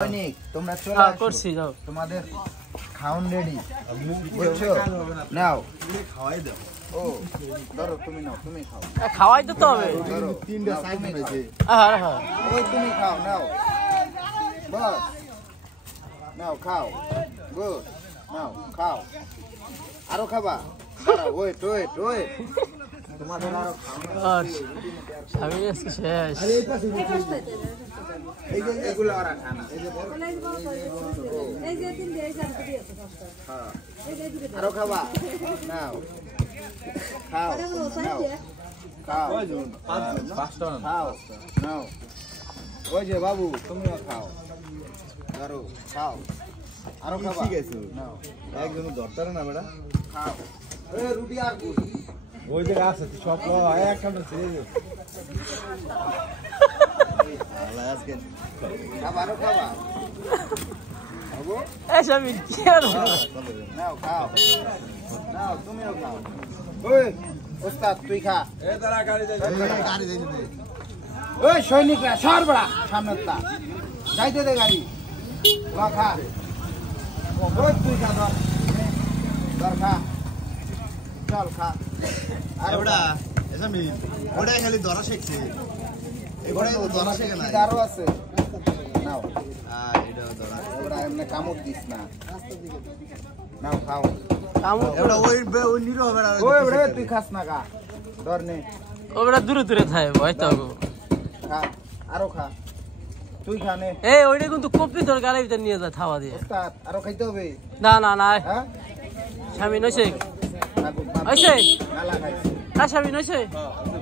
সৈনিক তোমরা চলে আসো করছি যাও তোমাদের খাওন রেডি বুঝছো নাও খাওয়াই দাও ও ধরো তুমি নাও তুমি খাও খাওয়াই তো হবে ধরো তিনটা সাইজ হয়েছে হ্যাঁ হ্যাঁ ওই তুমি খাও নাও বস নাও খাও গুড নাও খাও আরো খাবা ওয়েট ওয়েট ওয়েট তোমাদের আরো খাও আমি আজকে শেষ আরে এই পাশে এই যে এগুলো ওরা খানা এই যে তিন দিয়ে চার দিয়ে আছে হ্যাঁ আরো খাবা নাও খাও নাও খাও খাও নাও ওই যে বাবু তুমিও খাও ধরো খাও আরো খাবা ঠিক আছে নাও একজন ধরতারে না বেটা খাও এ রুটি আর কুট ওই যে আছে সব এক কামড় ছেড়ে দে আল্লাহ আজকে খাবা আরো খাবা বাবু এই স্বামী কি আর নাও খাও নাও তুমিও খাও ওই ওস্তাদ তুই খা এ তারা গাড়ি যাই গাড়ি যাই দে ওই সৈনিকরা সর বড়া সামনেরটা যাইতে দে গাড়ি বা খা ওই তুই খা ধর ধর খা চল খা আর ওটা এসা মি ওটা খালি ধরা শিখছে এবারে ধরা শেখে না আরো আছে নাও এটা ধরা ওরা এমনি কামড় দিস না নাও খাও এটা ওই নিরো হবে না ওই রে তুই খাস না খা ধর নে ওরা দূরে দূরে থাকে ভয়তো খা আরো খা তুই খা নে এই ওইটা কিন্তু কপি তোর গাড়ির ভিতর নিয়ে যায় থাওয়া দিয়ে ওস্তাদ আরো খাইতে হবে না না না হ্যাঁ স্বামী নইছে না, হইছে নালা খাইছি না স্বামী নইছে হ্যাঁ